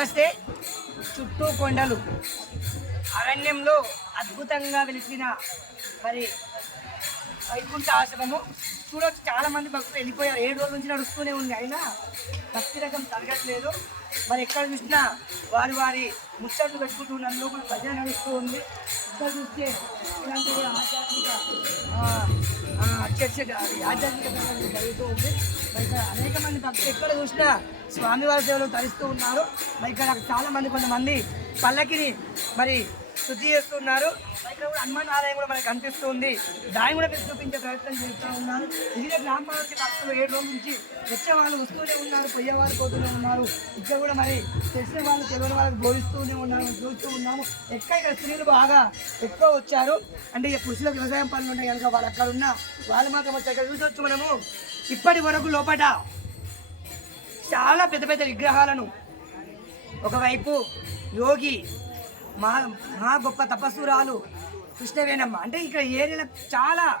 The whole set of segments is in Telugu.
నమస్తే. చుట్టూ కొండలు. అరణ్యంలో అద్భుతంగా వెలిసిన మరి వైకుంఠ ఆశ్రమము. చూడొచ్చు చాలా మంది భక్తులు వెళ్ళిపోయారు. ఏడు రోజుల నుంచి నడుస్తూనే ఉంది. అయినా భక్తి రకం తరగట్లేదు మరి ఎక్కడ చూసినా వారి వారి ముచ్చట్లు పెట్టుకుంటూ ఉన్న లోపల భజన నడుస్తూ ఉంది. ఇక్కడ చూస్తే ఇలాంటి కూడా ఆధ్యాత్మిక ఆ, చర్చ ఆధ్యాత్మిక జరుగుతూ ఉంది. మరి అనేక మంది భక్తులు ఎక్కడ చూసినా స్వామివారి సేవలు తరిస్తూ ఉన్నారు. మరి ఇక్కడ చాలా మంది కొంతమంది పల్లకిని మరి శుద్ధి చేస్తున్నారు. ఇక్కడ కూడా హనుమాన్ ఆలయం కూడా మనకు కనిపిస్తుంది. దాన్ని కూడా మీరు చూపించే ప్రయత్నం చేస్తూ ఉన్నారు వివిధ గ్రామాల భక్తులు ఏడు రోజుల నుంచి వచ్చే వాళ్ళు వస్తూనే ఉన్నారు పోయే పోతూనే ఉన్నారు. ఇక్కడ కూడా మరి తెలిసిన వాళ్ళు తెలియని వాళ్ళకి బోధిస్తూనే ఉన్నారు చూస్తూ ఉన్నాము. ఎక్కడ ఇక్కడ స్త్రీలు బాగా ఎక్కువ వచ్చారు. అంటే ఈ పురుషులకు వ్యవసాయం పనులు ఉన్నాయి కనుక వాళ్ళు అక్కడ ఉన్న వాళ్ళు మాత్రం వచ్చి ఇక్కడ చూసొచ్చు మనము. ఇప్పటి వరకు లోపల చాలా పెద్ద పెద్ద విగ్రహాలను ఒకవైపు యోగి మా మా గొప్ప తపస్సురాలు కృష్ణవేణమ్మ. అంటే ఇక్కడ ఏరియాలో చాలా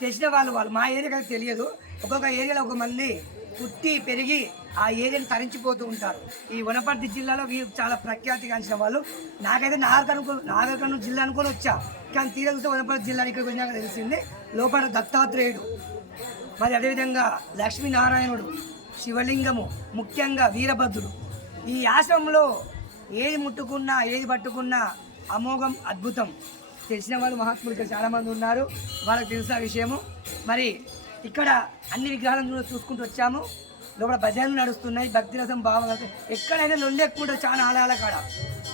తెలిసిన వాళ్ళు వాళ్ళు మా ఏరియాకి తెలియదు. ఒక్కొక్క ఏరియాలో ఒక మంది పుట్టి పెరిగి ఆ ఏరియాని తరించిపోతూ ఉంటారు. ఈ వనపర్తి జిల్లాలో వీరు చాలా ప్రఖ్యాతిగాంచిన వాళ్ళు. నాకైతే నాగర్కర్ణ నాగర్కర్ణ జిల్లా అనుకొని వచ్చా. కానీ తీర చూస్తే వనపర్తి జిల్లా ఇక్కడికి వచ్చినాక తెలిసింది. లోపల దత్తాత్రేయుడు. మరి అదేవిధంగా లక్ష్మీనారాయణుడు శివలింగము ముఖ్యంగా వీరభద్రుడు. ఈ ఆశ్రమంలో ఏది ముట్టుకున్నా ఏది పట్టుకున్నా అమోఘం అద్భుతం. తెలిసిన వాళ్ళు మహాత్ములు ఇక్కడ చాలామంది ఉన్నారు. వాళ్ళకి తెలిసిన విషయము. మరి ఇక్కడ అన్ని విగ్రహాలను చూసుకుంటూ వచ్చాము. లోపల భజనలు నడుస్తున్నాయి. భక్తి రసం. ఎక్కడైనా లొల్లి ఎక్కువ ఉంటుంది చాలా ఆలయాల కాడ.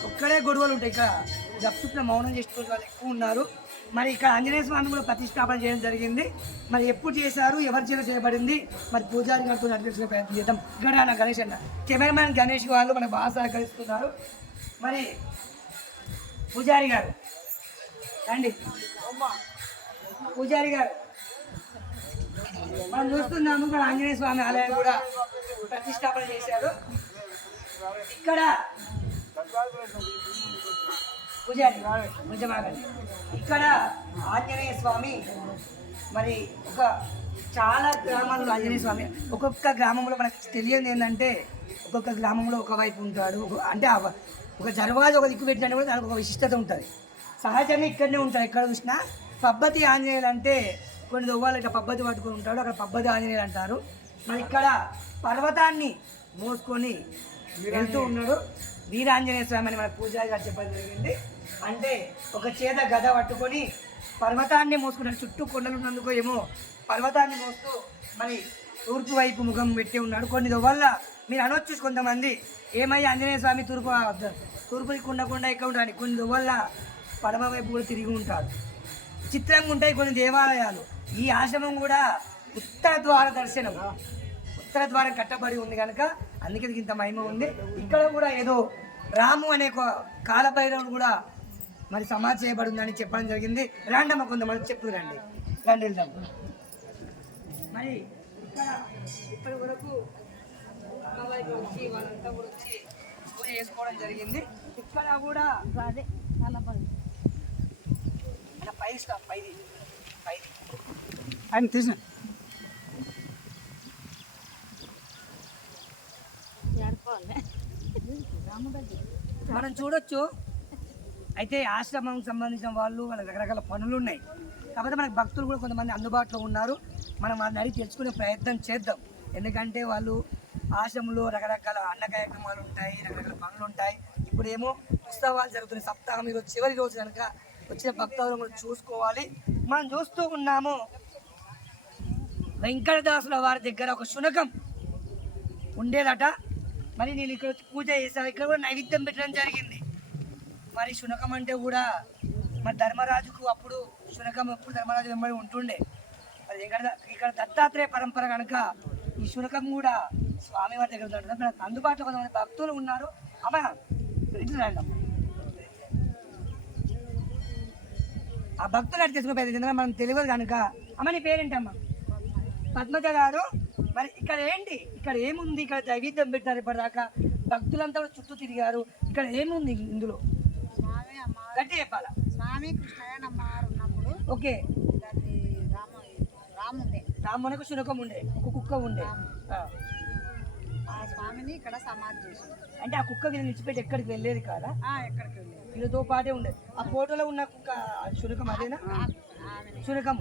ఒక్కడే గొడవలు ఉంటాయి. ఇక్కడ జప్తున్న మౌనం చేస్తున్న వాళ్ళు ఎక్కువ ఉన్నారు. మరి ఇక్కడ ఆంజనేయ స్వామి కూడా ప్రతిష్టాపన చేయడం జరిగింది. మరి ఎప్పుడు చేశారు ఎవరి చేత చేయబడింది మరి పూజారి గారితో నడిపించిన ప్రయత్నం చేద్దాం. ఇక్కడ నా గణేష్ అన్న. కెమెరామ్యాన్ గణేష్ వాళ్ళు మనకు బాగా సహకరిస్తున్నారు. మరి పూజారి గారు రండి. పూజారి గారు మనం చూస్తున్నాము ఇక్కడ ఆంజనేయ స్వామి ఆలయం కూడా ప్రతిష్టాపన చేశారు. ఇక్కడ పూజారి నిజమాగండి ఇక్కడ ఆంజనేయ స్వామి మరి ఒక చాలా గ్రామాల్లో ఆంజనేయ స్వామి ఒక్కొక్క గ్రామంలో మనకు తెలియదు ఏంటంటే ఒక్కొక్క గ్రామంలో ఒక వైపు ఉంటాడు అంటే ఒక జర్వాజ ఒక దిక్కు పెట్టినట్టు కూడా దానికి ఒక విశిష్టత ఉంటుంది. సహజంగా ఇక్కడనే ఉంటారు. ఎక్కడ చూసినా పబ్బతి ఆంజనేయులు అంటే కొన్ని దువ్వాలు ఇట్లా పబ్బతి పట్టుకొని ఉంటాడు. అక్కడ పబ్బతి ఆంజనేయులు అంటారు. మరి ఇక్కడ పర్వతాన్ని మోసుకొని వెళ్తూ ఉన్నాడు వీరాంజనేయ స్వామి అని మన పూజారి గారు చెప్పడం జరిగింది. అంటే ఒక చేత గద పట్టుకొని పర్వతాన్ని మోసుకున్నాడు చుట్టూ కొండలు ఉన్నందుకు ఏమో పర్వతాన్ని మోస్తూ మరి తూర్పు వైపు ముఖం పెట్టి ఉన్నాడు. కొన్ని వల్ల మీరు అనొచ్చు కొంతమంది. ఏమయ్యా ఆంజనేయ స్వామి తూర్పు తూర్పు ఉండకుండా ఇక్కడ ఉంటాడు కొన్ని వల్ల పడమ వైపు కూడా తిరిగి ఉంటాడు చిత్రంగా ఉంటాయి కొన్ని దేవాలయాలు. ఈ ఆశ్రమం కూడా ఉత్తర ద్వార దర్శనం. ఉత్తర ద్వారం కట్టబడి ఉంది కనుక అందుకే ఇంత మహిమ ఉంది. ఇక్కడ కూడా ఏదో రాము అనే ఒక కాలభైరవుడు కూడా మరి సమాధి చేయబడి ఉందని చెప్పడం జరిగింది. రాండమ్మ కొంతమంది చెప్పు రండి. రండి వెళ్దాం. మరి ఇప్పటి వరకు వచ్చి వాళ్ళంతా కూడా వచ్చి పూజ చేసుకోవడం జరిగింది. ఇక్కడ కూడా అదే నల్లపల్లి ఇలా పై స్టాప్ పైది పైది. ఆయన తీసిన మనం చూడొచ్చు. అయితే ఆశ్రమం సంబంధించిన వాళ్ళు వాళ్ళకి రకరకాల పనులు ఉన్నాయి కాకపోతే మనకు భక్తులు కూడా కొంతమంది అందుబాటులో ఉన్నారు. మనం వాళ్ళని అడిగి తెలుసుకునే ప్రయత్నం చేద్దాం. ఎందుకంటే వాళ్ళు ఆశ్రమంలో రకరకాల అన్న కార్యక్రమాలు ఉంటాయి రకరకాల పనులు ఉంటాయి. ఇప్పుడేమో ఉత్సవాలు జరుగుతున్నాయి. సప్తాహం ఈరోజు చివరి రోజు కనుక వచ్చిన భక్తులను చూసుకోవాలి. మనం చూస్తూ ఉన్నాము. వెంకటదాసుల వారి దగ్గర ఒక శునకం ఉండేదట. మరి నేను ఇక్కడ వచ్చి పూజ చేశాను. ఇక్కడ కూడా నైవేద్యం పెట్టడం జరిగింది. మరి శునకం అంటే కూడా మరి ధర్మరాజుకు అప్పుడు శునకం ఎప్పుడు ధర్మరాజు వెంబడి ఉంటుండే. మరి ఇక్కడ ఇక్కడ దత్తాత్రేయ పరంపర కనుక ఈ శునకం కూడా స్వామివారి దగ్గర ఉంటుంది అందుబాటులో కొంతమంది భక్తులు ఉన్నారు. అమ్మ ఇట్లా ఆ భక్తులు అడిగి తెలుసుకునే ఎందుకంటే మనం తెలియదు కనుక. అమ్మ నీ పేరేంటమ్మా? పద్మజ గారు. మరి ఇక్కడ ఏంటి? ఇక్కడ ఏముంది? ఇక్కడ దైవిద్యం పెట్టారు ఇప్పటిదాకా. భక్తులంతా కూడా చుట్టూ తిరిగారు. ఇక్కడ ఏముంది ఇందులో? గట్టి చెప్పాలా? స్వామి కృష్ణయ్యనమ్మ ఉన్నప్పుడు ఓకే. దాన్ని రామ రాముంది రామునకు శునకం ఉండే ఒక కుక్క ఉండే. ఆ. స్వామిని ఇక్కడ సమాధి చేసి అంటే ఆ కుక్క గిన్నె విడిచిపెట్టి ఎక్కడికి వెళ్ళేది కాదా? ఎక్కడికి వెళ్ళేది? వీళ్ళతో పాటే ఉండేది ఆ ఫోటోలో ఉన్న కుక్క శునకం అదేనా? శునకం.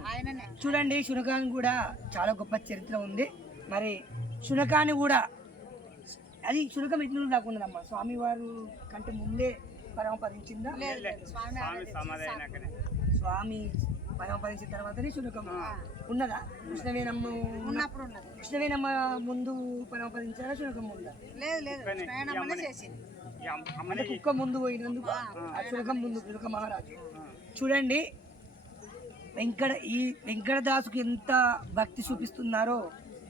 చూడండి శునకానికి కూడా చాలా గొప్ప చరిత్ర ఉంది. మరి శునకాన్ని కూడా అది శునకం ఎట్లా రాకుండామ్మా స్వామివారు కంటే ముందే పరమపదించిందా లేదు లేదు స్వామి పరమపదించిన తర్వాతనే శునకం ఉన్నదా? కృష్ణవేనమ్మ ఉన్నప్పుడు ఉన్నది. కృష్ణవేనమ్మ ముందు పరమపదించారా శునకం ముందా లేదు లేదు. కుక్క ముందు పోయినందుకు ఆ శునకం ముందు శునక మహారాజు. చూడండి వెంకట ఈ వెంకటదాసుకు ఎంత భక్తి చూపిస్తున్నారో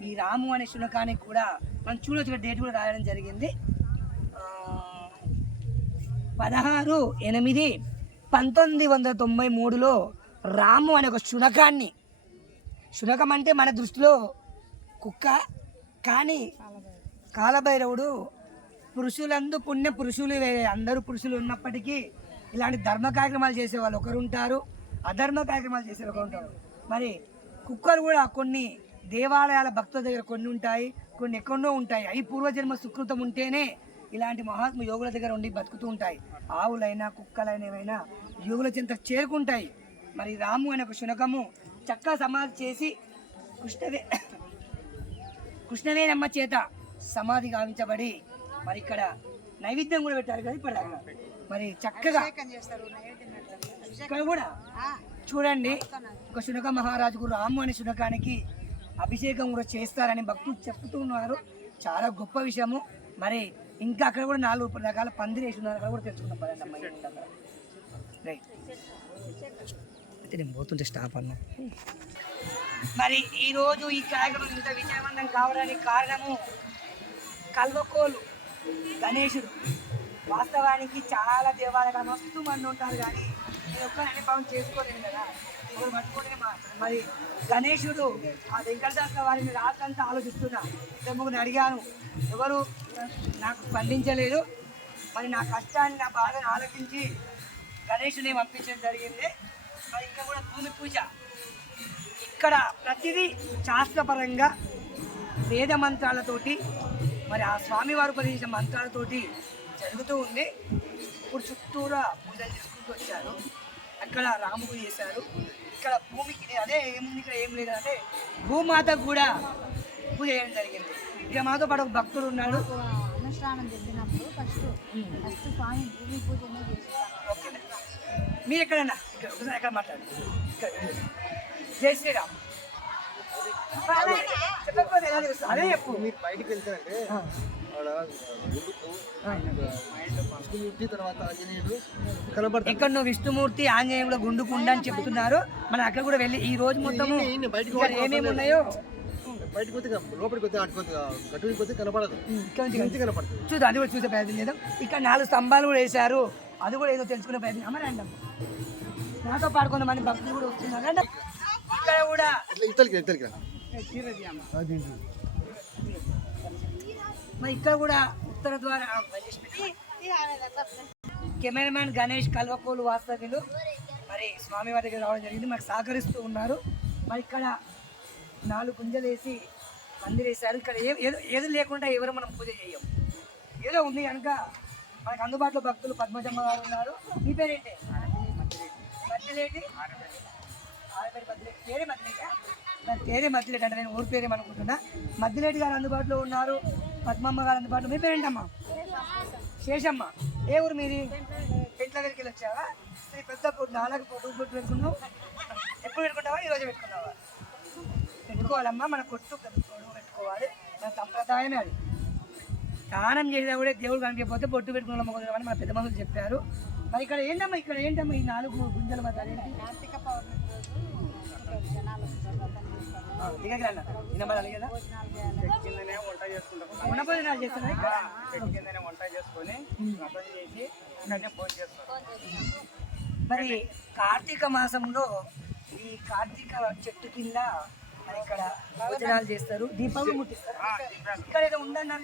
ఈ రాము అనే శునకానికి కూడా మనం చూడొచ్చు డేట్ కూడా రాయడం జరిగింది. పదహారు ఎనిమిది పంతొమ్మిది వందల తొంభై మూడులో రాము అనే ఒక శునకాన్ని. శునకం అంటే మన దృష్టిలో కుక్క కానీ కాలభైరవుడు పురుషులందు పుణ్య పురుషులు వేరే. అందరూ పురుషులు ఉన్నప్పటికీ ఇలాంటి ధర్మ కార్యక్రమాలు చేసే వాళ్ళు ఒకరు ఉంటారు అధర్మ కార్యక్రమాలు చేసే ఒకరు ఉంటారు మరి కుక్కలు కూడా కొన్ని దేవాలయాల భక్తుల దగ్గర కొన్ని ఉంటాయి కొన్ని ఎక్కడో ఉంటాయి. అవి పూర్వజన్మ సుకృతం ఉంటేనే ఇలాంటి మహాత్మ యోగుల దగ్గర ఉండి బతుకుతూ ఉంటాయి. ఆవులైనా కుక్కలైనా ఏవైనా యోగుల చెంత చేరుకుంటాయి. మరి రాము అనే ఒక శునకము చక్కగా సమాధి చేసి కృష్ణవే కృష్ణవేనమ్మ చేత సమాధి గావించబడి మరి ఇక్కడ నైవేద్యం కూడా పెట్టారు కదా ఇప్పుడు మరి చక్కగా ఇక్కడ కూడా చూడండి ఒక శునక మహారాజుకు రాము అనే శునకానికి అభిషేకం కూడా చేస్తారని భక్తులు చెప్తూ ఉన్నారు చాలా గొప్ప విషయము. మరి ఇంకా అక్కడ కూడా నాలుగు రకాల పందిరి వేసి ఉన్నారు. అక్కడ కూడా తెచ్చుకుందాం పదండి అమ్మాయి రైట్ అయితే నేను పోతుంటే స్టాప్ అన్న. మరి ఈరోజు ఈ కార్యక్రమం ఇంత విజయవంతం కావడానికి కారణము కల్వకోలు గణేశుడు. వాస్తవానికి చాలా దేవాలయాలు మస్తు మంది ఉంటారు కానీ నేను ఒక్క అనుభవం చేసుకోలేను కదా. ఎవరు పట్టుకోలే మరి గణేశుడు ఆ వెంకటదాస వారిని రాత్రంతా ఆలోచిస్తున్నా. ఇద్దరు ముగ్గురు అడిగాను ఎవరు? నాకు స్పందించలేదు. మరి నా కష్టాన్ని నా బాధను ఆలోచించి గణేశుని పంపించడం జరిగింది. మరి ఇంకా కూడా భూమి పూజ. ఇక్కడ ప్రతిదీ శాస్త్రపరంగా వేద మంత్రాలతోటి మరి ఆ స్వామివారు ఉపదేశించిన మంత్రాలతోటి జరుగుతూ ఉంది. ఇప్పుడు చుట్టూరా పూజలు చేసుకుంటూ వచ్చారు. అక్కడ రాముడు చేశారు. ఇక్కడ భూమికి అదే ఏముంది ఇక్కడ? ఏం లేదు. అంటే భూమాత కూడా పూజ చేయడం జరిగింది. ఇక మాతో పాటు ఒక భక్తుడు ఉన్నాడు. అనుష్ఠానం జరిగినప్పుడు ఫస్ట్ ఫస్ట్ స్వామి భూమి ఓకే. మీరు ఎక్కడన్నా? ఇక్కడ ఒకసారి ఎక్కడ మాట్లాడు జై శ్రీరామ్. చెప్పకపోతే? అదే చెప్పు. మీరు బయటికి వెళ్తారంటే ఇక్కడ నువ్వు విష్ణుమూర్తి ఆంజనేయుడు గుండుకుండ అని చెప్తున్నారు మనం అక్కడ కూడా వెళ్ళి ఈ రోజు ఇక్కడ ఏమేమి ఉన్నాయో? బయటకు లోపలికి గట్టుకి కనపడదు. ఇక్కడ చూద్దాం అది కూడా చూసే ప్రయత్నం చేద్దాం. ఇక్కడ నాలుగు స్తంభాలు కూడా వేశారు. అది కూడా ఏదో తెలుసుకునే ప్రయత్నం. అమ్మ రండి. నాతో పాటు కొంతమంది భక్తులు కూడా వస్తున్నారు. ఇక్కడ కూడా ఇట్లా ఇతలికి ఇతలికి మరి ఇక్కడ కూడా ఉత్తర ద్వారా కెమెరామ్యాన్ గణేష్ కల్వకోలు వాస్తవ్యులు. మరి స్వామివారి దగ్గర రావడం జరిగింది. మాకు సహకరిస్తూ ఉన్నారు. మరి ఇక్కడ నాలుగు గుంజలు వేసి మందిర్ ఇక్కడ ఏ ఏదో ఏదో లేకుండా ఎవరు మనం పూజ చేయం. ఏదో ఉంది కనుక మనకు అందుబాటులో భక్తులు పద్మజమ్మ గారు ఉన్నారు. మీ పేరేంటి? మధ్యలేటి పేరే మధ్యలేట పేరే మధ్యలేట అంటే నేను ఊరి పేరే అనుకుంటున్నా మధ్యలేటి గారు అందుబాటులో ఉన్నారు. పద్మమ్మ గారితో పాటు మీ పేరేంటమ్మా? శేషమ్మ. ఏ ఊరు మీది? పెంట్ల దగ్గరికి వెళ్ళి వచ్చావా? శ్రీ పెద్ద పొట్టు నాలుగు పొట్టు పొట్టు పెట్టుకున్నావు? ఎప్పుడు పెట్టుకుంటావా? ఈరోజు పెట్టుకున్నావా? పెట్టుకోవాలమ్మా మన కొట్టు పెద్ద పొడుగు పెట్టుకోవాలి. మన సంప్రదాయమే అది. దానం చేసినా కూడా దేవుడు కనిపించకపోతే బొట్టు పెట్టుకున్న మొదలు మన పెద్ద మనుషులు చెప్పారు. మరి ఇక్కడ ఏంటమ్మా ఇక్కడ ఏంటమ్మా ఈ నాలుగు గుంజల మధ్య అదేంటి కార్తీక పౌర్ణమి రోజు జనాలు దిగకి రండి కిందనే వంట చేసుకుంటాం భోజనాలు కిందనే వంట చేసుకొని చేసి ఇక్కడనే భోజనం చేస్తాం మరి కార్తీక మాసంలో ఈ కార్తీక చెట్టు కింద ఇక్కడ భోజనాలు చేస్తారు దీపాలు ముట్టిస్తారు. ఇక్కడ ఏదో ఉందన్నారు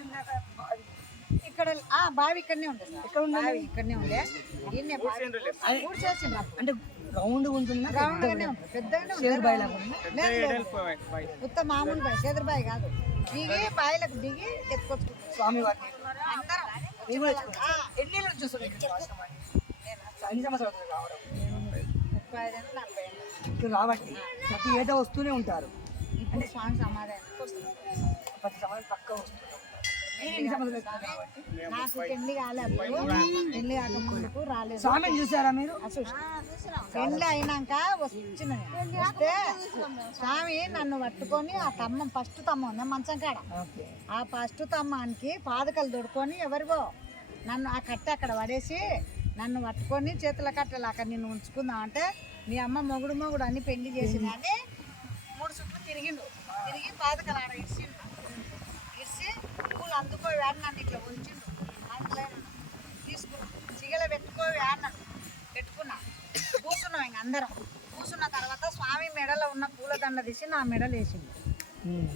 ఇక్కడ ఆ బావి ఇక్కడనే ఉంది ఎక్కడ ఉన్నది? బావి ఇక్కడనే ఉండే. దీన్నే బావి ఊరు అంటే రౌండ్ ఉంటుందా? రౌండ్ గానే ఉంటుంది పెద్దగానే? లేదు లేదు. ఉత్త మామూలు బాయ్ చేదురు బాయ్ కాదు. దిగి బాయిలకు దిగి స్వామి వారిని. అందరం. కూడా. ఎన్ని ఏళ్ళు ఇక్కడ ఆశ్రమానికి? ఎన్ని సంవత్సరాలు అవుతుంది రావడం? ముప్పై ఐదు ఏళ్ళు నలభై ఏళ్ళు. ఇక్కడ రాబట్టి ప్రతి ఏటా వస్తూనే ఉంటారు. ఇప్పుడు స్వామి సమాధానం. ప్రతి సంవత్సరం పక్క వస్తూనే ఉంటారు నాకు పెళ్ళి కాలేదు. పెళ్ళి కాకముందుకు రాలేదు. స్వామిని చూసారా మీరు? పెళ్ళి అయినాక వచ్చిన వస్తే స్వామి నన్ను పట్టుకొని ఆ తమ్మ ఫస్ట్ తమ్మ ఉంది మంచం కాడ. ఆ ఫస్ట్ తమ్మానికి పాదకలు దొడుకొని ఎవరివో నన్ను ఆ కట్టె అక్కడ పడేసి నన్ను పట్టుకొని చేతుల కట్టెలు అక్కడ నిన్ను ఉంచుకుందాం అంటే మీ అమ్మ మొగుడు మొగుడు అన్ని పెళ్ళి చేసింది. అని మూడు చుట్లు తిరిగిండు. తిరిగి పాదకలు ఆడ ఇచ్చిండు. పట్టుకుని పూలు అందుకోవి నన్ను ఇట్లా ఉంచిండు. అందులో తీసుకున్నా. చిగల పెట్టుకో అన్నాడు పెట్టుకున్నా. కూర్చున్నాం ఇంక అందరం. కూర్చున్న తర్వాత స్వామి మెడలో ఉన్న పూలదండ తీసి నా మెడలు వేసిండు.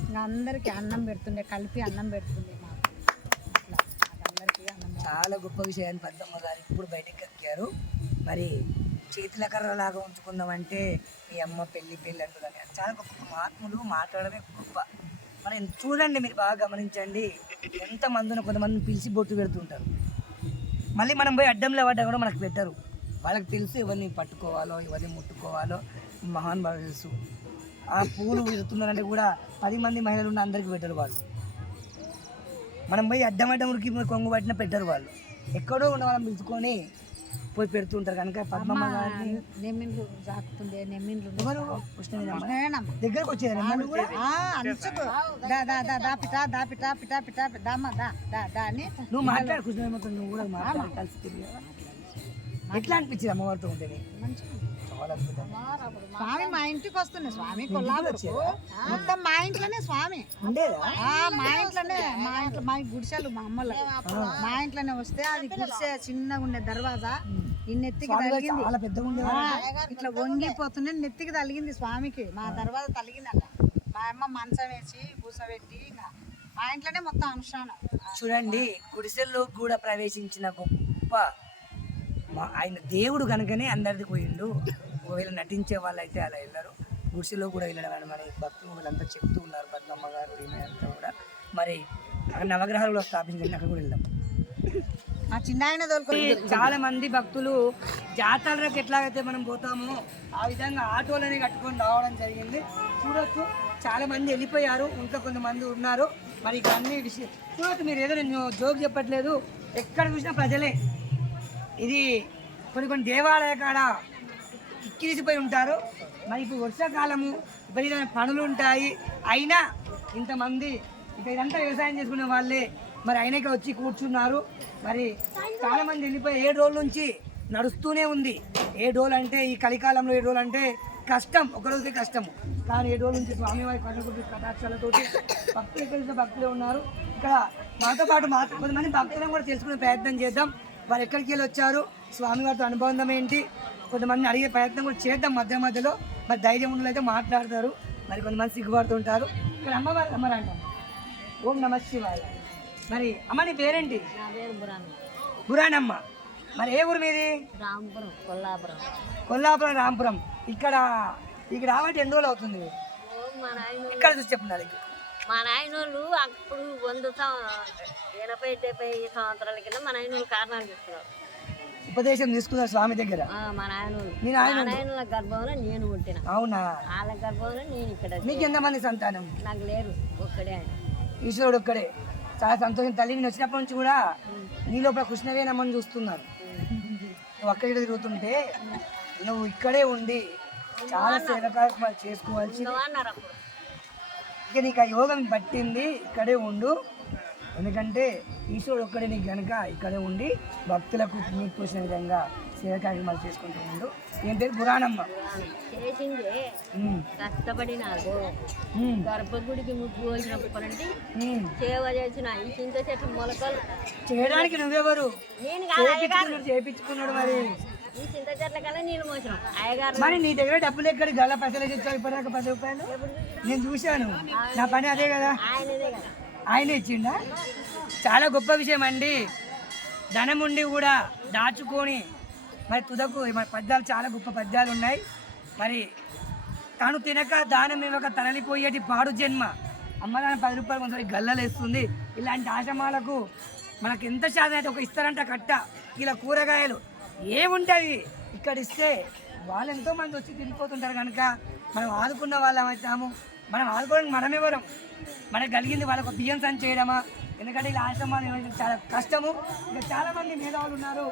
ఇంకా అందరికీ అన్నం పెడుతుండే కలిపి అన్నం పెడుతుండే మాకు. అట్లా అందరికీ అన్నం చాలా గొప్ప విషయాన్ని పెద్దమ్మ గారు ఇప్పుడు బయటకు ఎక్కారు. మరి చేతుల కర్రలాగా ఉంచుకుందామంటే మీ అమ్మ పెళ్ళి పెళ్ళి అంటుందని చాలా గొప్ప మహాత్ములు మాట్లాడమే మనం చూడండి మీరు బాగా గమనించండి. ఎంత మందిని కొంతమందిని పిలిచి బొట్టు పెడుతుంటారు. మళ్ళీ మనం పోయి అడ్డంలో పడ్డా కూడా మనకు పెట్టరు. వాళ్ళకి తెలుసు ఎవరిని పట్టుకోవాలో ఎవరిని ముట్టుకోవాలో. మహాన్ బాగా తెలుసు. ఆ పూలు విడుతున్నారంటే కూడా పది మంది మహిళలు ఉన్న అందరికీ పెట్టరు వాళ్ళు. మనం పోయి అడ్డం అడ్డం ఉరికి కొంగు పట్టిన పెట్టరు వాళ్ళు. ఎక్కడో ఉన్న వాళ్ళని పిలుచుకొని పోయి పెడుతుంటారు కనుక పద్మమ్మ గారిని. నెమ్మిన్లు సాకుతుండే నెమ్మిన్లు ఎవరు. దగ్గరకు వచ్చేది అమ్మలు కూడా? ఆ, అంచుకు దా దా దా దా పిటా దా పిటా పిటా పిటా దామ్మ దా దా దా అని నువ్వు మాట్లాడు కృష్ణవేణమ్మతో నువ్వు కూడా మాట్లాడి కలిసి తిరిగి. ఎట్లా అనిపించింది అమ్మవారితో ఉంటే? మంచిగా స్వామి మా ఇంటికి వస్తుంది స్వామి కొల్లాపురకు మొత్తం మా ఇంట్లోనే స్వామి. ఉండేదా? ఆ, మా ఇంట్లోనే మా ఇంట్లో మా గుడిసెలు మా అమ్మల. మా ఇంట్లోనే వస్తే అది గుడిసె చిన్నగా ఉండే దర్వాజా ఈ నెత్తికి ఆ, ఇట్లా వంగిపోతుండే నెత్తికి తలిగింది స్వామికి. మా దర్వాజా తలిగిందట మా అమ్మ మంచం వేసి కూసబెట్టి ఇంకా మా ఇంట్లోనే మొత్తం అనుష్ఠానం. చూడండి గుడిసెల్లో కూడా ప్రవేశించిన గొప్ప మా- ఆయన దేవుడు కనుకనే అందరిది పోయిండు. ఒకవేళ నటించే వాళ్ళు అయితే అలా వెళ్ళారు. గుడిసెలో కూడా వెళ్ళడం అని మరి. భక్తులు వీళ్ళంతా చెప్తూ ఉన్నారు. పద్మమ్మ గారు వీళ్ళంతా కూడా. మరి అక్కడ నవగ్రహాలు కూడా స్థాపించండి అక్కడ కూడా వెళ్దాం. చాలా మంది భక్తులు జాతరలకు ఎట్లాగైతే మనం పోతామో ఆ విధంగా ఆటోలని కట్టుకొని రావడం జరిగింది. చూడొచ్చు. చాలా మంది వెళ్ళిపోయారు. ఇంకా కొంతమంది ఉన్నారు. మరి ఇక్కడ అన్ని విషయం. చూడొచ్చు మీరు ఏదో నేను జోక్ చెప్పట్లేదు. ఎక్కడ చూసినా ప్రజలే. ఇది కొన్ని కొన్ని దేవాలయ కాడ కిక్కిరిసిపోయి ఉంటారు. మరి ఇప్పుడు వర్షాకాలము విపరీతమైన పనులు ఉంటాయి. అయినా ఇంతమంది ఇక ఇదంతా వ్యవసాయం చేసుకునే వాళ్ళే. మరి అయినాక వచ్చి కూర్చున్నారు. మరి చాలామంది వెళ్ళిపోయి ఏడు రోజుల నుంచి నడుస్తూనే ఉంది. ఏడు రోజులు అంటే ఈ కలికాలంలో ఏడు రోజులు అంటే కష్టం. ఒకరోజుకే కష్టము. కానీ ఏడు రోజుల నుంచి స్వామివారి కనుగొట్టి కటాక్షాలతో భక్తులు ఎక్కడ భక్తులే ఉన్నారు. ఇక్కడ మాతో పాటు మా కొంతమంది భక్తులను కూడా తెలుసుకునే ప్రయత్నం చేద్దాం. వారు ఎక్కడికి వెళ్ళి వచ్చారు స్వామివారితో అనుబంధం ఏంటి? కొంతమంది అడిగే ప్రయత్నం కూడా చేద్దాం మధ్య మధ్యలో. మరి ధైర్యం ఉన్న అయితే మాట్లాడతారు. మరి కొంతమంది సిగ్గుపడుతుంటారు ఇక్కడ అమ్మవారు అమ్మరంట ఓం నమ శివాయ. మరి అమ్మ నీ పేరేంటి? బురానమ్మ మరి ఏ ఊరు మీది? రాంపురం కొల్లాపురం. కొల్లాపురం రాంపురం. ఇక్కడ ఇక్కడ రాబట్టి ఎన్ని రోజులు అవుతుంది? ఇక్కడ చూసి చెప్తున్నారు మా నాయనోళ్ళు అప్పుడు వంద ఎనభై డెబ్బై సంవత్సరాల కింద మా నాయనోళ్ళు కారణాలు చెప్తున్నారు. ఉపదేశం తీసుకున్నారు స్వామి దగ్గర. మా నాయన గర్భంలో నేను పుట్టిన. అవునా? వాళ్ళ గర్భంలో నేను ఇక్కడ మీకు ఎంతమంది సంతానం? నాకు లేరు ఒక్కడే ఈశ్వరుడు ఒక్కడే. చాలా సంతోషం. తల్లి నేను వచ్చినప్పటి నుంచి కూడా నీ లోపల కృష్ణవేనమ్మని చూస్తున్నాను నువ్వు అక్కడ తిరుగుతుంటే నువ్వు ఇక్కడే ఉండి చాలా సేవ చేసుకోవాల్సి అన్నారు ఇక నీకు ఆ యోగం పట్టింది ఇక్కడే ఉండు. ఎందుకంటే ఈశ్వరుడు ఒక్కడే నీకు కనుక ఇక్కడే ఉండి భక్తులకు నీకు తోచిన విధంగా సేవ కార్యక్రమాలు చేసుకుంటూ ఉండు. ఏం పేరు? పురాణమ్మ చేసిందే. గర్భగుడికి ముగ్గు. సేవ చేసిన ఈ చింత చెట్టు మొలకలు. చేయడానికి నువ్వెవరు? నేను మరి. ఈ చింత చెట్ల కల్లా నీళ్ళు మోసినాం. అయ్యగారు మరి నీ దగ్గర డబ్బులు ఎక్కడ? గల పైసలు ఇచ్చావు ఇప్పటిదాకా పది రూపాయలు? నేను చూశాను. నా పని అదే కదా? ఆయన ఇచ్చిండా? చాలా గొప్ప విషయం అండి. ధనం ఉండి కూడా దాచుకొని మరి తుదకు మరి పద్యాలు చాలా గొప్ప పద్యాలు ఉన్నాయి. మరి తాను తినక దానం ఇవ్వక తరలిపోయేటి పాడు జన్మ. అమ్మ నాన్న పది రూపాయలు కొంచెం గల్లలు వేస్తుంది. ఇలాంటి ఆశ్రమాలకు మనకు ఎంత శాతం అయితే ఒక ఇస్తారంట కట్ట. ఇలా కూరగాయలు ఏముంటుంది ఇక్కడ ఇస్తే వాళ్ళు ఎంతో మంది వచ్చి తినిపోతుంటారు కనుక మనం ఆదుకున్న వాళ్ళం అవుతాము. మనం ఆదుకోవడానికి మనం ఎవరం మనకు కలిగింది వాళ్ళకు బియ్యం సంచి చేయడమా? ఎందుకంటే ఇలా ఆశ్రమాలు చాలా కష్టము. ఇంకా చాలా మంది మేధావులు ఉన్నారు.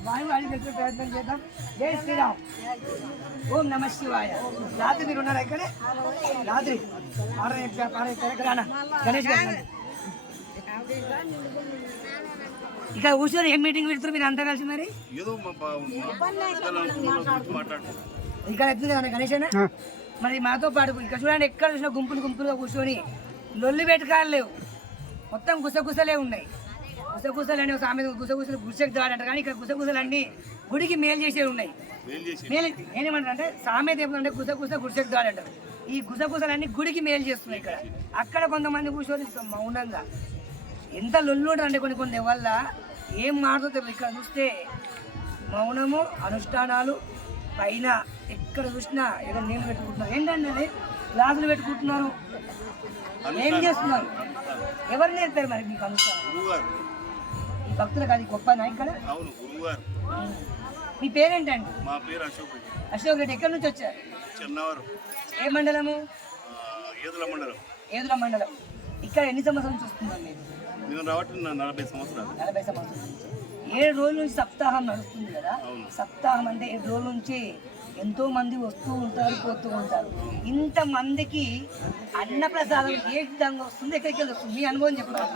వాయు అడిగి పెట్టే ప్రయత్నం చేద్దాం. జై శ్రీరామ్. ఓం నమ శివాయ. రాత్రి మీరు ఉన్నారా ఇక్కడే? రాత్రి. పాట చెప్పా- పాట చెప్పారా? ఇక్కడ రానా? గణేష్ గారు రండి. ఇక్కడ కూర్చొని ఏం మీటింగ్ పెడుతున్నారు మీరు అంతా కలిసి మరి? ఇక్కడ ఎత్తుంది కదా గణేష్ అన్న? మరి మాతో పాటు ఇక్కడ చూడండి ఎక్కడ చూసినా గుంపులు గుంపులుగా కూర్చొని లొల్లి పెట్టుకాలు లేవు. మొత్తం గుసగుసలే ఉన్నాయి. గుసగుసలు అనే సామెత గుసగుసలు గుడిసెకి దాడంటారు కానీ ఇక్కడ గుసగుసలు అన్ని గుడికి మేలు చేసేవి ఉన్నాయి. మేలు ఏమంటారు అంటే సామెత ఏమంటే గుసగుస గుడిసెకి దాడంటారు ఈ గుసగుసలన్నీ గుడికి మేలు చేస్తున్నాయి ఇక్కడ. అక్కడ కొంతమంది కూర్చొని మౌనంగా ఎంత లొల్లు అంటే కొన్ని కొన్ని వల్ల ఏం మారుతుందో ఇక్కడ చూస్తే మౌనము అనుష్ఠానాలు పైన ఎక్కడ చూసినా ఏదో నీళ్ళు పెట్టుకుంటున్నారు. ఏంటంటే అది గ్లాసులు పెట్టుకుంటున్నారు. ఏం చేస్తున్నారు? ఎవరు నేర్పారు మరి మీకు గురువుగారు ఈ భక్తులకు అది గొప్పనా ఇక్కడ? మీ పేరేంటండి? మా పేరు అశోక్ రెడ్డి. అశోక్ రెడ్డి ఎక్కడి నుంచి వచ్చారు? చెన్నవరం. ఏ మండలము? ఏదుల మండలం. ఏదుల మండలం? ఇక్కడ ఎన్ని సంవత్సరాల నుంచి వస్తున్నారు మీరు? నేను రావటం నలభై సంవత్సరాలు. నలభై సంవత్సరాల ఏడు రోజుల నుంచి సప్తాహం నడుస్తుంది కదా. సప్తాహం అంటే ఏడు రోజుల నుంచి ఎంతో మంది వస్తూ ఉంటారు పోతూ ఉంటారు. ఇంత మందికి అన్నప్రసాదం ఏ విధంగా వస్తుంది? ఎక్కడికి వెళ్ళి వస్తుంది? మీ అనుభవం ఇస్తారు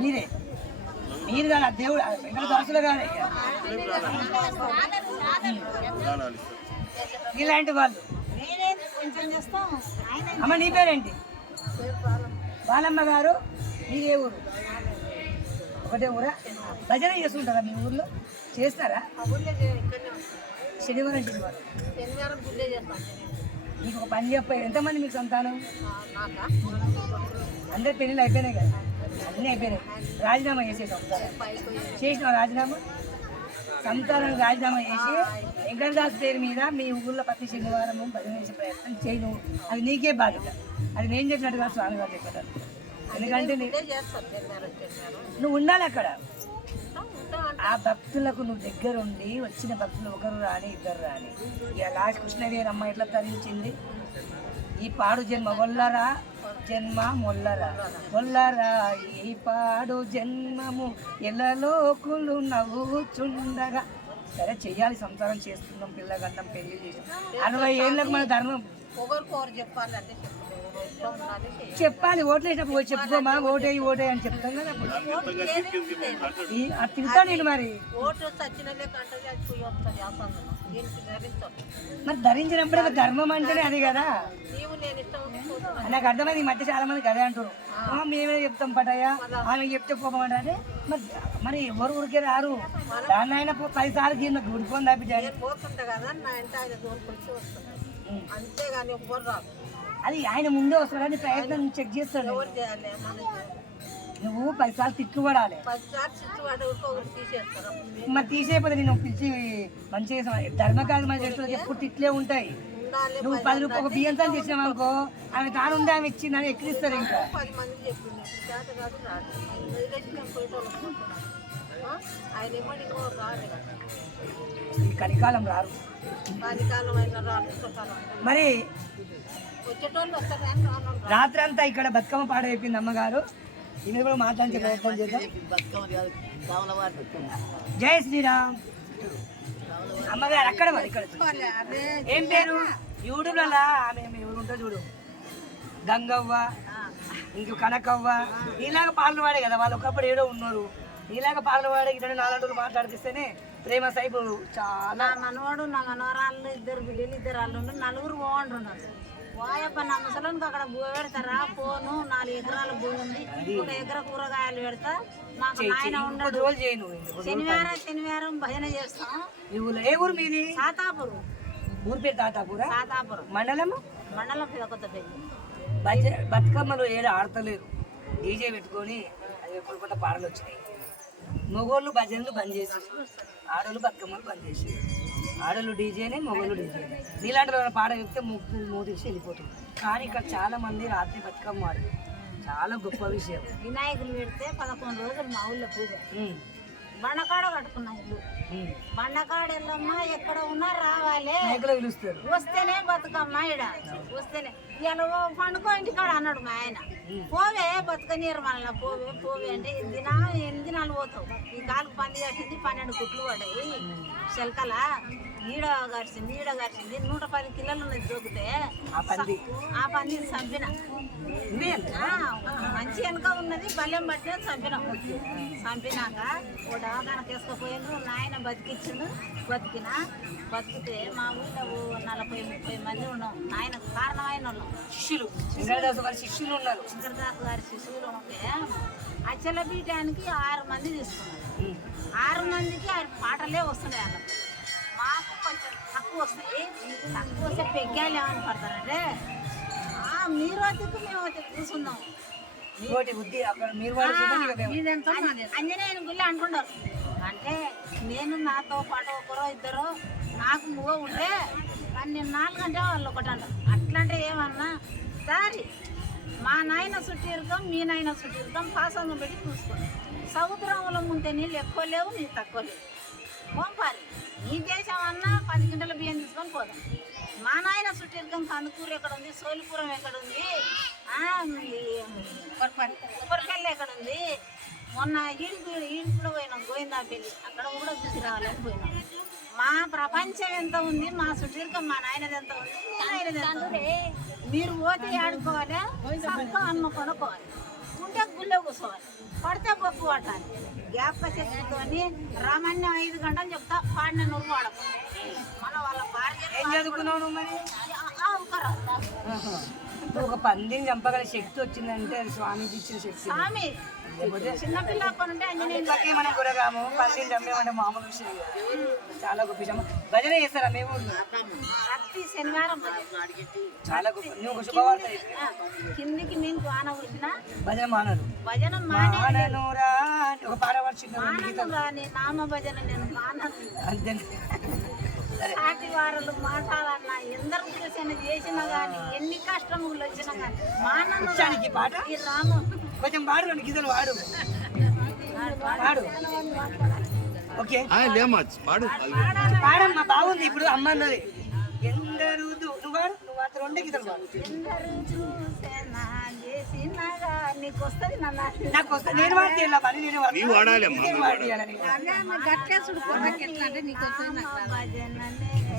మీరే. మీరు ఆ దేవుడు ఇస్తారు విరాళాలు ఇస్తారు ఇలాంటి వాళ్ళు. అమ్మ నీ పేరేంటి? బాలమ్మ గారు ఏ ఊరు? ఒకటే ఊరా? భజన చేస్తుంటారా మీ ఊర్లో? చేస్తారా? శనివారం శనివారం. మీకు ఒక పని చెప్ప ఎంతమంది మీకు సంతానం? అందరి పెళ్ళిళ్ళు అయిపోయినాయి కదా. అన్నీ అయిపోయినాయి. రాజీనామా చేసేసాం చేసిన రాజీనామా. సంతానం రాజీనామా చేసి వెంకటదాస్ పేరు మీద మీ ఊళ్ళో ప్రతి శనివారం భజన చేసే ప్రయత్నం చేయను. అది నీకే బాధ్యత. అది నేను చెప్పినట్టుగా స్వామి గారు చెప్పారు. ఎందుకంటే నువ్వు ఉండాలి అక్కడ. ఆ భక్తులకు నువ్వు దగ్గర ఉండి వచ్చిన భక్తులు ఒకరు రాని ఇద్దరు రాని. ఇక లాస్ట్ కృష్ణవేరమ్మ ఎట్లా తరించింది? ఈ పాడు జన్మ మొల్లరా జన్మ మొల్లరా. మొల్లరా ఈ పాడు జన్మము ఎల్లలోకులు నవ్వుచుండగా. సరే చెయ్యాలి సంసారం చేస్తున్నాం పిల్లగండం పెళ్ళి చేసాం అరవై ఏళ్ళకు మన ధర్మం. ఒకరికొకరు చెప్పాలంటే చెప్పాలి ఓట్లు వేసినప్పుడు పోయి చెప్పుకోమా? ఓటేయి ఓటేయి అని చెప్తాం కదా అది తింటా నేను మరి ఓటు మరి. ధరించినప్పుడు అది ధర్మం అంటేనే అది కదా. నాకు అర్థమైంది ఈ మధ్య చాలా మంది అదే అంటారు "ఆ, మేమే చెప్తాం పటయ్యా ఆమె చెప్తే కోపం అంటే మరి మరి ఎవరు ఊరికే రారు? దాన్ని ఆయన పో- పది సార్లు కింద గుడిపోని వస్తుంది అంతేగాని ఎవ్వరు రాదు అది ఆయన ముందే వస్తాడని ప్రయత్నం చెక్ చేస్తాడు. నువ్వు పది సార్లు తిట్టుబడాలి పదిసార్లు మేము మరి తీసేయకపోతే నేను పిలిచి మంచిగా ధర్మకాలు మన చేతులకు ఎప్పుడు తిట్లే ఉంటాయి. నువ్వు పది రూపాయలు ఒక బియ్యం సార్ చేసినావు అనుకో ఆమె తాను ఉండే ఆమె ఇచ్చిందని ఎక్కిరిస్తారు ఇంకా. కలికాలం రారు. మరి రాత్రి అంతా ఇక్కడ బతుకమ్మ పాడైపోయింది అమ్మగారు. ఇది కూడా మాట్లాడే ప్రయత్నం చేద్దాం. జై శ్రీరామ్. అమ్మగారు అక్కడ ఇక్కడ ఏం పేరు? యూట్యూబ్లో ఆమె ఆమె ఎవరు ఉంటారు చూడు. గంగవ్వ ఇంక కనకవ్వ. ఇలాగ పాటలు పాడే కదా వాళ్ళు ఒకప్పుడు ఏడో ఉన్నారు. ఇలాగ పాటలు పాడే ఇట్లా నాలుగు మాట్లాడిస్తేనే ప్రేమ సైపు చాలా మనవాడు నా మనవరాళ్ళు ఇద్దరు బిడ్డలు ఇద్దరు వాళ్ళు నలుగురు బాగుంటున్నారు వాయప్ప నా ముసలోనికి అక్కడ పెడతారా? పోను నాలుగు ఎకరాల భూమి ఉంది. ఒక ఎకర కూరగాయలు పెడతా. మాకు నాయన ఉండడు. చేయను శనివారం శనివారం భజన చేస్తాం. ఏ ఊరు మీది? సాతాపురం. ఊరు పేరు తాతాపురా? మండలము? మండలం పెదకొత్తపల్లి బజ బతుకమ్మలు ఏడు ఆడతలేరు డీజే పెట్టుకొని అది ఎప్పుడు కొంత పాటలు వచ్చినాయి. మగోళ్ళు భజనలు బంద్ చేసి ఆడోళ్ళు బతుకమ్మలు బంద్ చేసి ఆడోళ్ళు డీజేనే మగోళ్ళు డీజేనే నీలాంటి వాళ్ళ పాట చెప్తే మూకు మూడు తీసి వెళ్ళిపోతుంది. కానీ ఇక్కడ చాలా మంది రాత్రి బతుకమ్మ ఆడు చాలా గొప్ప విషయం. వినాయకులు పెడితే పదకొండు రోజులు మా ఊళ్ళో పూజ. బండకాడ కట్టుకున్నాం ఇల్లు. బండకాడ వెళ్ళమ్మా ఎక్కడ ఉన్నా రావాలి. పిలుస్తారు. వస్తేనే బతుకమ్మ ఈడ. వస్తేనే. ఇలా పండుకో ఇంటికాడ అన్నాడు మా ఆయన. పోవే బతుకనీరు మళ్ళీ పోవే పోవే అంటే ఎన్ని దినా ఎన్ని దినాలు పోతావు? ఈ కాలుకు పంది కట్టింది పన్నెండు కుట్లు పడ్డాయి. శల్కల? ఈడ గడిచింది ఈడ గడిచింది నూట పది కిలోలు ఉన్నది దొరికితే ఆ పంది. ఆ పంది చంపిన. ఆ, మంచి వెనక ఉన్నది బల్లెం పట్టిన చంపినాం చంపినాక ఓ దవాఖానకి వేసుకుపోయాను నాయన బతికిచ్చిండు. బతికిన బతికితే మా ఊళ్ళో నలభై ముప్పై మంది ఉన్నాం. నాయనకు కారణమైన వాళ్ళం. శిష్యులు. సింగళదాసు వారి శిష్యులు ఉన్నారు. శంకరదాస్ గారి శిశువులు ఉంటే అచ్చల పీఠానికి ఆరు మంది తీసుకున్నారు. ఆరు మందికి ఆరు పాటలే వస్తున్నాయి వాళ్ళకు మాకు తక్కువ వస్తాయి తక్కువ వస్తే పెగ్గాలు ఏమని పడతారంటే "ఆ, మీరు వద్దకు మేము అతికి కూర్చుందాం ఇంకోటి బుద్ధి అంటున్నారు అంటే నేను నాతో పాటు ఒకరో ఇద్దరు నాకు మూవ ఉంటే కానీ నేను నాలుగు అంటే వాళ్ళు ఒకటి అంటారు అట్లంటే ఏమన్నా దారి మా నాయన చుట్టిరుకం మీ నాయన చుట్టిరుకం పాసంగం పెట్టి చూసుకోండి సముద్రంలో ముందే నీళ్ళు ఎక్కువ లేవు నీళ్ళు తక్కువ లేవు. పంపాలి ఈ దేశం అన్నా పది గంటల బియ్యం తీసుకొని పోదాం. మా నాయన చుట్టిరుకం కందుకూరు ఎక్కడ ఉంది? సోలిపురం ఎక్కడ ఉంది? ఆ, ఎక్కడ ఉంది? మొన్న ఈడుకు ఈడు కూడా పోయినాం గోవిందాపల్లి అక్కడ కూడా చూసి రావాలని పోయినాం. మా ప్రపంచం ఎంత ఉంది? మా సుదీర్ఘం మా నాయనది ఎంత ఉంది? మీ నాయనది ఎంత ఉంది? మీరు పోతే ఆడుకోవాలి? చక్కగా అన్న కొనుక్కోవాలి. ఉంటే గుళ్ళో కూర్చోవాలి. పడితే బొక్కు పట్టాలి. జ్ఞాపక శక్తితోని రామన్యం ఐదు గంటలు చెప్తా పాడిన నువ్వు వాడకుండా మన వాళ్ళ భార్య ఒక పందిని చంపగల శక్తి వచ్చిందంటే అది స్వామికి ఇచ్చిన శక్తి. స్వామి ఇంతకీ మనం గురగాము పందిని చంపేమంటే మామూలు విషయం. చాలా గొప్ప విషయం. భజన చేస్తారా మీ ఊళ్ళో ప్రతి శనివారం చాలా గొప్ప. నువ్వు శుభవార్త కిందికి నేను వాన కురిసిన భజన మానరు. భజన మానే మాననురా అంటే ఒక పాట మానను రాని నామ భజన నేను మానను. అంతే. సాటి వారలు మాట్లాడన్నా ఎందరు చూసిన చేసినా గాని ఎన్ని కష్టములు వచ్చినా గాని మానను రా. పాట? ఈ రాము కొంచెం పాడు రెండు గీతలు వాడు. పాడు ఓకే. పాడు. పాడమ్మా బాగుంది ఇప్పుడు అమ్మ అన్నది. ఎందరు నువ్వు వాడు? నువ్వు మాత్రం రెండే గాని నీకు వస్తుంది నేను వాడితే ఇలా పని? నేను. వాడాలి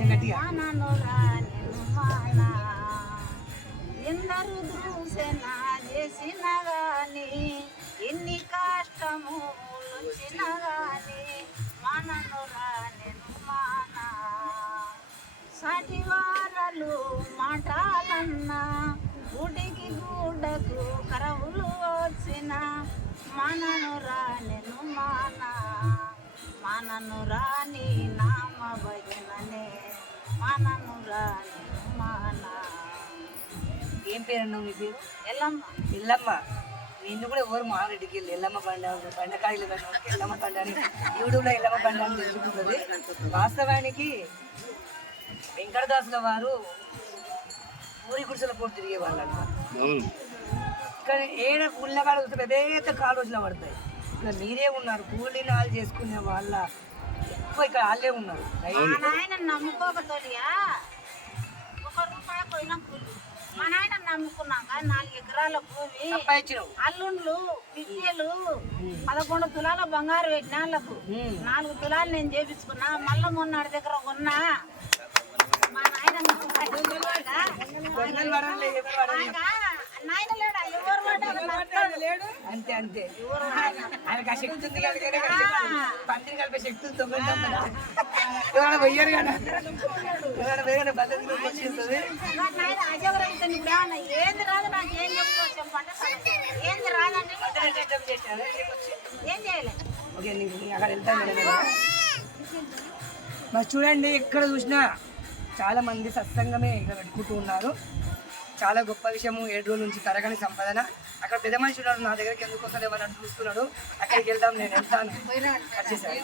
గట్టిగా. ఎందరు దృశన చేసిన గాని ఎన్ని కష్టము వచ్చిన గాని మనను రానెను మాన. సాటివారలు మాటాలన్నా గుడికి గూడకు కరవులు వచ్చిన మనను రానెను మాన. మనను రాని నామ భజననే మనను రాని మానా. ఏం పేరు అన్నావు నీ పేరు ఎల్లమ్మ. ఎల్లమ్మ. నిన్ను కూడా ఎవరు మారెడ్డికి వెళ్ళి ఎల్లమ్మ బండ బండకాయలు బండ ఎల్లమ్మ బండ అని యూట్యూబ్లో ఎల్లమ్మ బండ అని తెలుసుకుంటుంది. వాస్తవానికి వెంకటదాసుల వారు ఊరి గుడిసెల పోటీ తిరిగే వాళ్ళు అవును. కానీ ఏడ గుళ్ళకాడ చూస్తే పెద్ద పెద్ద కాలు రోజులు పడతాయి. ఇక్కడ మీరే ఉన్నారు కూలీ నాలు చేసుకునే వాళ్ళ ఎక్కువ ఇక్కడ వాళ్ళే ఉన్నారు. మా ఒక రూపాయి పోయినా కూలి. మా నాయన నమ్ముకున్నాక నాలుగు ఎకరాల భూమి అల్లుండ్లు పిట్టెలు పదకొండు తులాల బంగారు పెట్టిన వాళ్ళకు ఉమ్. నాలుగు తులాలు నేను చేపించుకున్నా. మళ్ళా మొన్నటి దగ్గర కొన్నా. మా నాయన అంతే అంతే. ఆయనకు ఆ శక్తి ఉంది పందిరి కలిపే శక్తి ఉంది పోయారు వేరే పద్ధతి వచ్చేస్తుంది ఏంది రాదు నాకు? ఏం. ఏంది రాదంటే ఏం చేయలే? ఓకే నీకు అక్కడ వెళ్తాను. మరి చూడండి ఎక్కడ చూసినా చాలా మంది సత్సంగమే ఇక్కడ పెట్టుకుంటూ ఉన్నారు. చాలా గొప్ప విషయము. ఏడు రోజుల నుంచి తరగని సంపాదన. అక్కడ పెద్ద మనిషి ఉన్నాడు నా దగ్గరికి ఎందుకు వస్తలేమని చూస్తున్నాడు. అక్కడికి వెళ్దాం నేను వెళ్తాను. వచ్చేసాను.